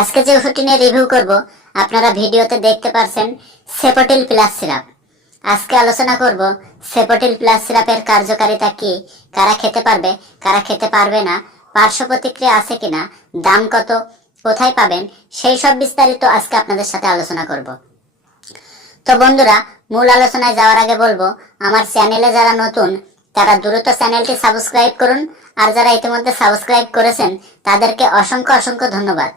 আজকে যে ওষুধটি নিয়ে রিভিউ করব, আপনারা ভিডিওতে দেখতে পারছেন সেপোটিল প্লাস সিরাপ আজকে আলোচনা করব সেপোটিল প্লাস সিরাপের কার্যকারিতা কি, কারা খেতে পারবে, কারা খেতে পারবে না, পার্শ্ব প্রতিক্রিয়া আছে কিনা, দাম কত, কোথায় পাবেন, সেই সব বিস্তারিত আজকে আপনাদের সাথে আলোচনা করব। তো বন্ধুরা, মূল আলোচনায় যাওয়ার আগে বলব, আমার চ্যানেলে যারা নতুন, তারা দ্রুত চ্যানেলটি সাবস্ক্রাইব করুন, আর যারা ইতিমধ্যে সাবস্ক্রাইব করেছেন, তাদেরকে অসংখ্য অসংখ্য ধন্যবাদ।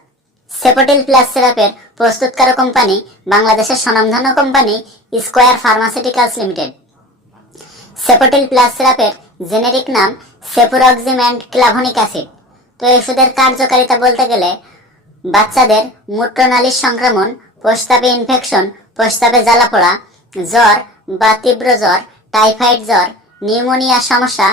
সেপোটিল প্লাস সিরাপের প্রস্তুতকারক কোম্পানি বাংলাদেশের স্বনামধন্য company Square Pharmaceuticals Limited Cepotil plus সিরাপের generic নাম সেপুরক্সিম অ্যান্ড ক্লাভনিক অ্যাসিড তো এই ওষুধের কার্যকারিতা বলতে গেলে বাচ্চাদের মূত্রনালীর সংক্রমণ, প্রস্তাবে ইনফেকশন প্রস্তাবে জ্বালাপোড়া, জ্বর বা তীব্র জ্বর টাইফয়েড জ্বর নিউমোনিয়ার সমস্যা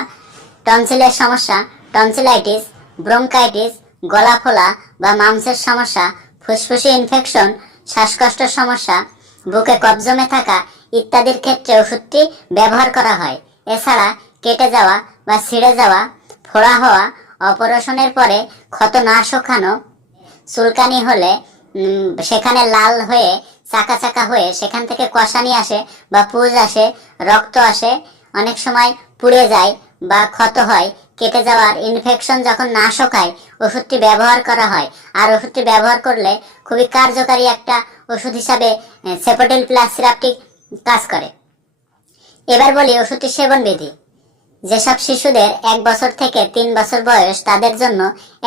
টনসিলের সমস্যা টনসিলাইটিস ব্রঙ্কাইটিস গলা ফোলা বা মাংসের সমস্যা, ফুসফুসে ইনফেকশন শ্বাসকষ্টের সমস্যা, বুকে কফ জমে থাকা ইত্যাদির ক্ষেত্রে ওষুধটি ব্যবহার করা হয়। এছাড়া কেটে যাওয়া বা ছিঁড়ে যাওয়া, ফোড়া হওয়া, অপারেশনের পরে ক্ষত না শুকানো, চুলকানি হলে সেখানে লাল হয়ে, চাকা চাকা হয়ে, সেখান থেকে কষানি আসে বা পুজ আসে, রক্ত আসে, অনেক সময় পুড়ে যায় বা ক্ষত হয় কেটে যাওয়ার ইনফেকশন যখন না শোকায়, ওষুধটি ব্যবহার করা হয়। আর ওষুধটি ব্যবহার করলে খুবই কার্যকারী একটা ওষুধ হিসাবে সেপোটিল প্লাস সিরাপটি কাজ করে। এবার বলি ওষুধটি সেবন বিধি যেসব শিশুদের এক বছর থেকে তিন বছর বয়স, তাদের জন্য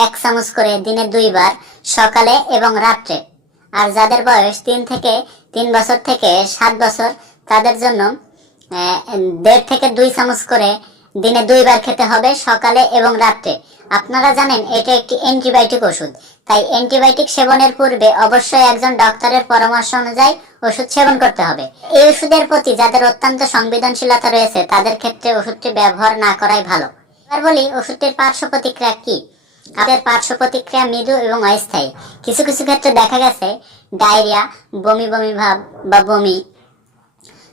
এক চামচ করে দিনে দুইবার, সকালে এবং রাত্রে। আর যাদের বয়স তিন থেকে তিন বছর থেকে সাত বছর, তাদের জন্য দেড় থেকে দুই চামচ করে দিনে দুইবার খেতে হবে সকালে এবং রাত্রে। আপনারা জানেন, এটা একটি অ্যান্টিবায়োটিক ওষুধ। তাই অ্যান্টিবায়োটিক সেবনের পূর্বে অবশ্যই একজন ডক্টরের পরামর্শ অনুযায়ী ওষুধ সেবন করতে হবে। এই ওষুধের প্রতি যাদের অত্যন্ত সংবেদনশীলতা রয়েছে, তাদের ক্ষেত্রে ওষুধটি ব্যবহার না করাই ভালো। এবার বলি, ওষুধটির পার্শ্ব প্রতিক্রিয়া কি? আমাদের পার্শ্ব প্রতিক্রিয়া মৃদু এবং অস্থায়ী। কিছু কিছু ক্ষেত্রে দেখা গেছে, ডায়রিয়া, বমি বমি ভাব বা বমি,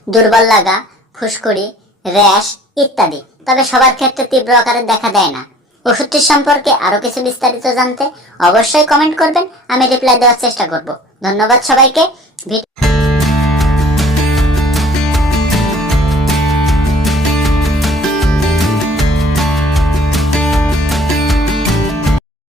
দুর্বল লাগা, ফুসকুড়ি, র্যাশ ইত্যাদি। তবে সবার ক্ষেত্রে তীব্র আকারে দেখা দেয় না। ওষুধটির সম্পর্কে আরও কিছু বিস্তারিত জানতে অবশ্যই কমেন্ট করবেন, আমি রিপ্লাই দেওয়ার চেষ্টা করব। ধন্যবাদ সবাইকে।